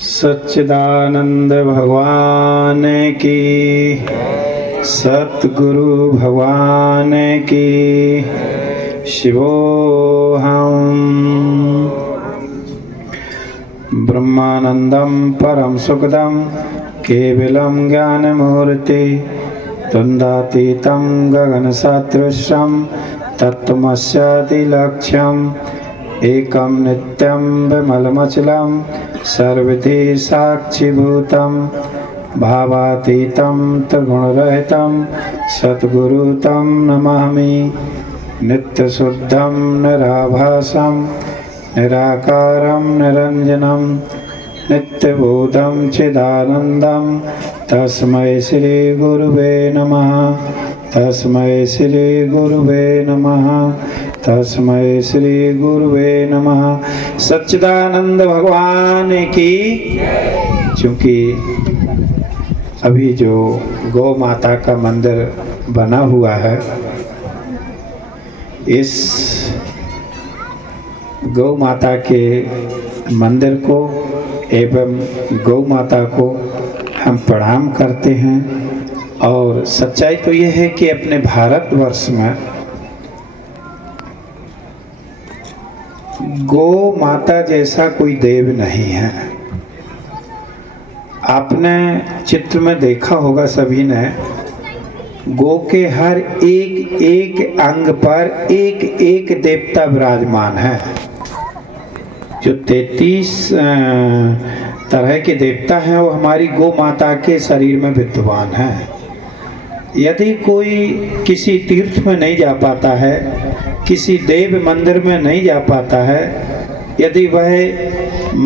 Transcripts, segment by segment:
सच्चिदानंद भगवान की, सतगुरु भगवान की। शिवोऽहं ब्रह्मानंदं परम सुखदं केवलं ज्ञानमूर्ति द्वन्द्वातीतं गगनसदृशं तत्त्वमस्यादिलक्ष्यम् एकं नित्यं विमलमचलं सर्वधि साक्षिभूतं भावातीतं त्रिगुणरहितं सद्गुरुं तं नमामि। नित्यशुद्धं निराभासं निराकारं निरञ्जनं नित्यबोधं चिदानन्दं तस्मै श्री गुरुवे नमः। तस्मै श्री गुरुवे नमः। तस्मै श्री गुरुवे नमः। सच्चिदानंद भगवान की। क्योंकि अभी जो गौ माता का मंदिर बना हुआ है, इस गौ माता के मंदिर को एवं गौ माता को हम प्रणाम करते हैं। और सच्चाई तो यह है कि अपने भारतवर्ष में गौ माता जैसा कोई देव नहीं है। आपने चित्र में देखा होगा सभी ने, गौ के हर एक एक अंग पर एक एक देवता विराजमान है। जो 33 तरह के देवता हैं वो हमारी गौ माता के शरीर में विद्यमान हैं। यदि कोई किसी तीर्थ में नहीं जा पाता है, किसी देव मंदिर में नहीं जा पाता है, यदि वह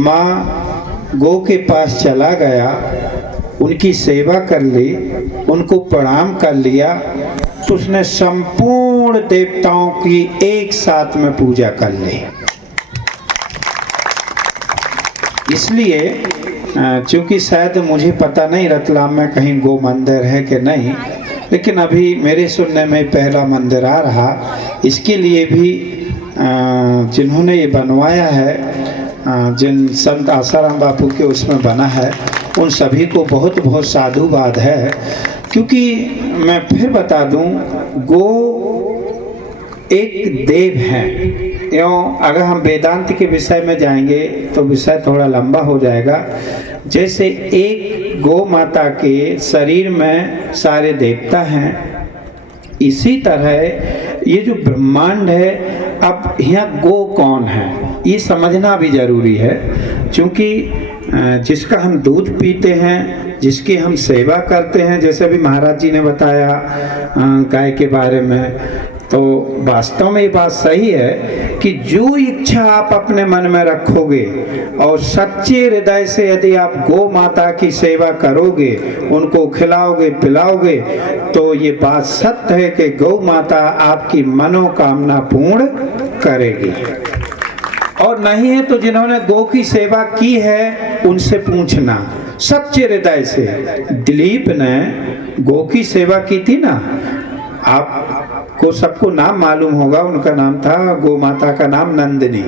माँ गौ के पास चला गया, उनकी सेवा कर ली, उनको प्रणाम कर लिया, तो उसने संपूर्ण देवताओं की एक साथ में पूजा कर ली। इसलिए चूँकि शायद मुझे पता नहीं रतलाम में कहीं गौ मंदिर है कि नहीं, लेकिन अभी मेरे सुनने में पहला मंदिर आ रहा। इसके लिए भी जिन्होंने ये बनवाया है, जिन संत आसाराम बापू के उसमें बना है, उन सभी को बहुत बहुत साधुवाद है। क्योंकि मैं फिर बता दूं, गौ एक देव है। क्यों? अगर हम वेदांत के विषय में जाएंगे तो विषय थोड़ा लंबा हो जाएगा। जैसे एक गौ माता के शरीर में सारे देवता हैं, इसी तरह ये जो ब्रह्मांड है, अब यहाँ गौ कौन है ये समझना भी जरूरी है। क्योंकि जिसका हम दूध पीते हैं, जिसकी हम सेवा करते हैं, जैसे अभी महाराज जी ने बताया गाय के बारे में, तो वास्तव में ये बात सही है कि जो इच्छा आप अपने मन में रखोगे और सच्चे हृदय से यदि आप गौ माता की सेवा करोगे, उनको खिलाओगे पिलाओगे, तो ये बात सत्य है कि गौ माता आपकी मनोकामना पूर्ण करेगी। और नहीं है तो जिन्होंने गौ की सेवा की है उनसे पूछना सच्चे हृदय से। दिलीप ने गौ की सेवा की थी ना, आपको सबको नाम मालूम होगा, उनका नाम था, गौ माता का नाम नंदिनी।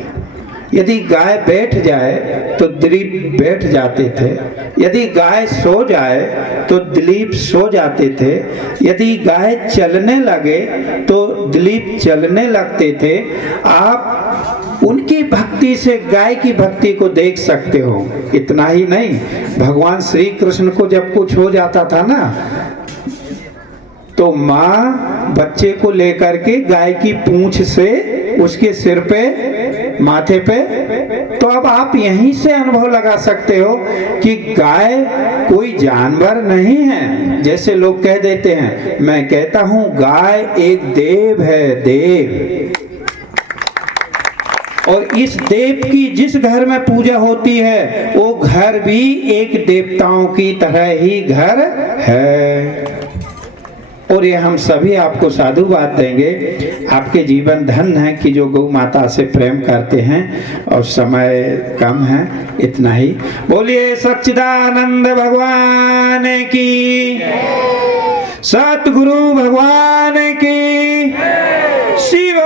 यदि गाय बैठ जाए तो दिलीप बैठ जाते थे, यदि गाय सो जाए तो दिलीप सो जाते थे, यदि गाय चलने लगे तो दिलीप चलने लगते थे। आप उनकी भक्ति से गाय की भक्ति को देख सकते हो। इतना ही नहीं, भगवान श्री कृष्ण को जब कुछ हो जाता था ना, तो माँ बच्चे को लेकर के गाय की पूंछ से उसके सिर पे, माथे पे, तो अब आप यहीं से अनुभव लगा सकते हो कि गाय कोई जानवर नहीं है। जैसे लोग कह देते हैं, मैं कहता हूं गाय एक देव है, देव। और इस देव की जिस घर में पूजा होती है, वो घर भी एक देवताओं की तरह ही घर है। और ये हम सभी आपको साधुवाद देंगे। आपके जीवन धन है कि जो गौ माता से प्रेम करते हैं। और समय कम है, इतना ही। बोलिए सच्चिदानंद भगवान की, सतगुरु भगवान की। शिव